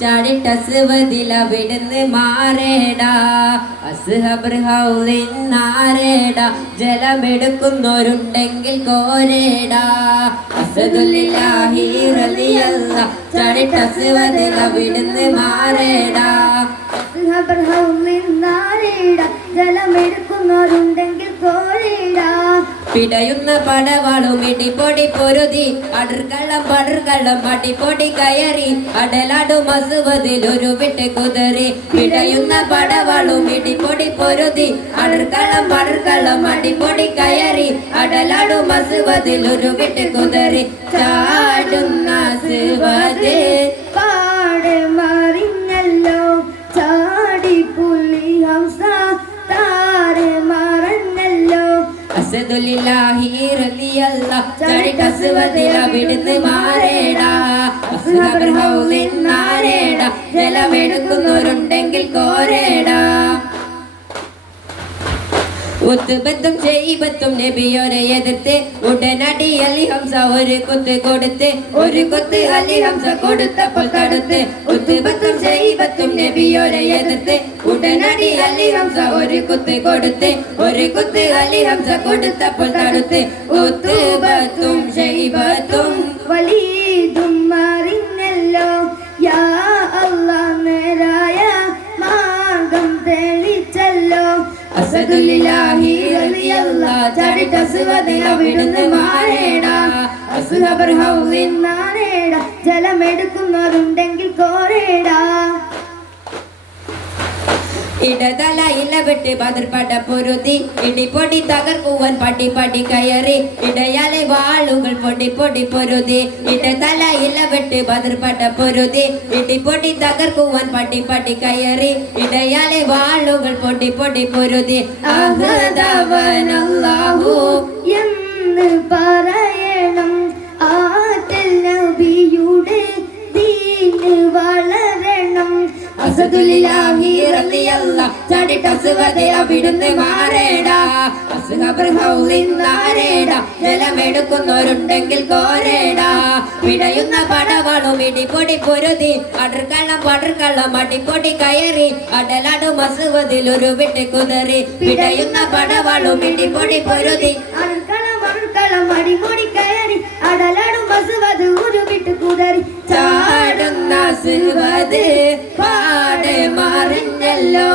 ചാടിട്ടസ്വതിലവിടുന്ന് മാറേടാ അസ്ഹബ്രഹൗലിന്നാരേടാ ജലമെടുക്കുന്നവരുണ്ടെങ്കിൽ കോരേടാ അസദുലില്ലാഹി റളിയല്ലാ ചാടിട്ടസ്വതിലവിടുന്ന് മാറേടാ അസ്ഹബ്രഹൗലിന്നാരേടാ ജലമെടുക്കുന്നവരുണ്ടെങ്കിൽ കോരേടാ പിടയുന്ന പടവാളും ഇടിപ്പൊടി പൊരുതി പടർകള്ളം അടിപ്പൊടി കയറി അടലാടും അസുവതിലൊരു വിട്ട് കുതിരി പിടയുന്ന പടവാളും ഇടിപ്പൊടി പൊരുതി പടർകള്ളം അടിപ്പൊടി കയറി അടലാടും അസുവതിലൊരു വിട്ട് കുതിരി ചാടുന്ന അസുവത് പാടെ മറിഞ്ഞല്ലോ ചാടി പുലി ഹംസ താരെ മറഞ്ഞല്ലോ അസദുലില്ലാഹി റളിയല്ലാ ചാടിട്ടസ്വതിലവിടുന്ന് മാറേടാ അസ്ഹബ്രഹൗലിന്നാരേടാ ജലമെടുക്കുന്നവരുണ്ടെങ്കിൽ കോരേടാ ഉത്ബത്തും ഷൈബത്തും നബിയോരെ എതിർത്ത് ഉടനടി അലി ഹംസ ഒരു കുത്ത് കൊടുത്ത് അലി ഹംസ കൊടുത്തപ്പോൾ തടുത്ത് ഉത്ബത്തും ഷൈബത്തും നബിയോരെ എതിർത്ത് ഉടനടി അലി ഹംസ ഒരു കുത്ത് കൊടുത്ത് അലി ഹംസ കൊടുത്തപ്പോൾ തടുത്ത് ഉത്ബത്തും ഷൈബത്തും വലീദും മറിഞ്ഞല്ലോ യാ അല്ലാഹ് നേരായ മാർഗം തെളിച്ചല്ലോ അസദുലില്ലാഹി റളിയല്ലാ ചാടിട്ടസ്വതിലവിടുന്ന് മാറേടാ അസ്ഹബ്രഹൗലിന്നാരേടാ ജലമെടുക്കുന്നവരുണ്ടെങ്കിൽ കോരേടാ ഇടതല ഇലവിട്ട് ബദർപട പൊരുതി ഇടിപ്പൊടി തകർക്കുവാൻ പടി കയറി ഇടയാലെ വാളുകൾ പൊടി പൊരുതി ഇടതല ഇലവിട്ട് ബദർപട പൊരുതി ഇടിപ്പൊടി തകർക്കുവാൻ പടി കയറി ഇടയാലെ വാളുകൾ പൊടി പൊരുതി അല്ലാഹു എന്ന് പറയണം ആറ്റൽ നബിയുടെ ദീന് വളരണം അസദുലില്ലാഹി റളിയല്ലാ ചാടിട്ടസ്വതിലവിടുന്ന് മാറേടാ അസ്ഹബ്രഹൗലിന്നാരേടാ ജലമെടുക്കുന്നവരുണ്ടെങ്കിൽ കോരേടാ പിടയുന്ന പടവാളും ഇടിപ്പൊടി പൊരുതി പടർകള്ളം അടിപ്പൊടി കയറി അടലാടും അസുവതിലൊരു വിട്ട് കുതിരി പിടയുന്ന പടവാളും ഇടിപ്പൊടി പൊരുതി അടിപ്പൊടി കയറി അടലാടും അസുവത് ഒരു വിട്ട് കുതിരി ചാടുന്ന അസുവത് പാടെ മറിഞ്ഞല്ലോ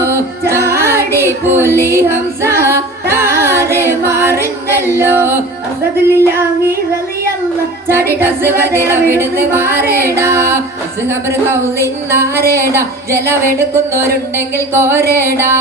ചാടി പുലി ഹംസ താരെ മറിഞ്ഞല്ലോ അസദുലില്ലാഹി റളിയല്ലാ ചാടിട്ടസ്വതിലവിടുന്ന് മാറേടാ അസ്ഹബ്രഹൗലിന്നാരേടാ ജലമെടുക്കുന്നവരുണ്ടെങ്കിൽ കോരേടാ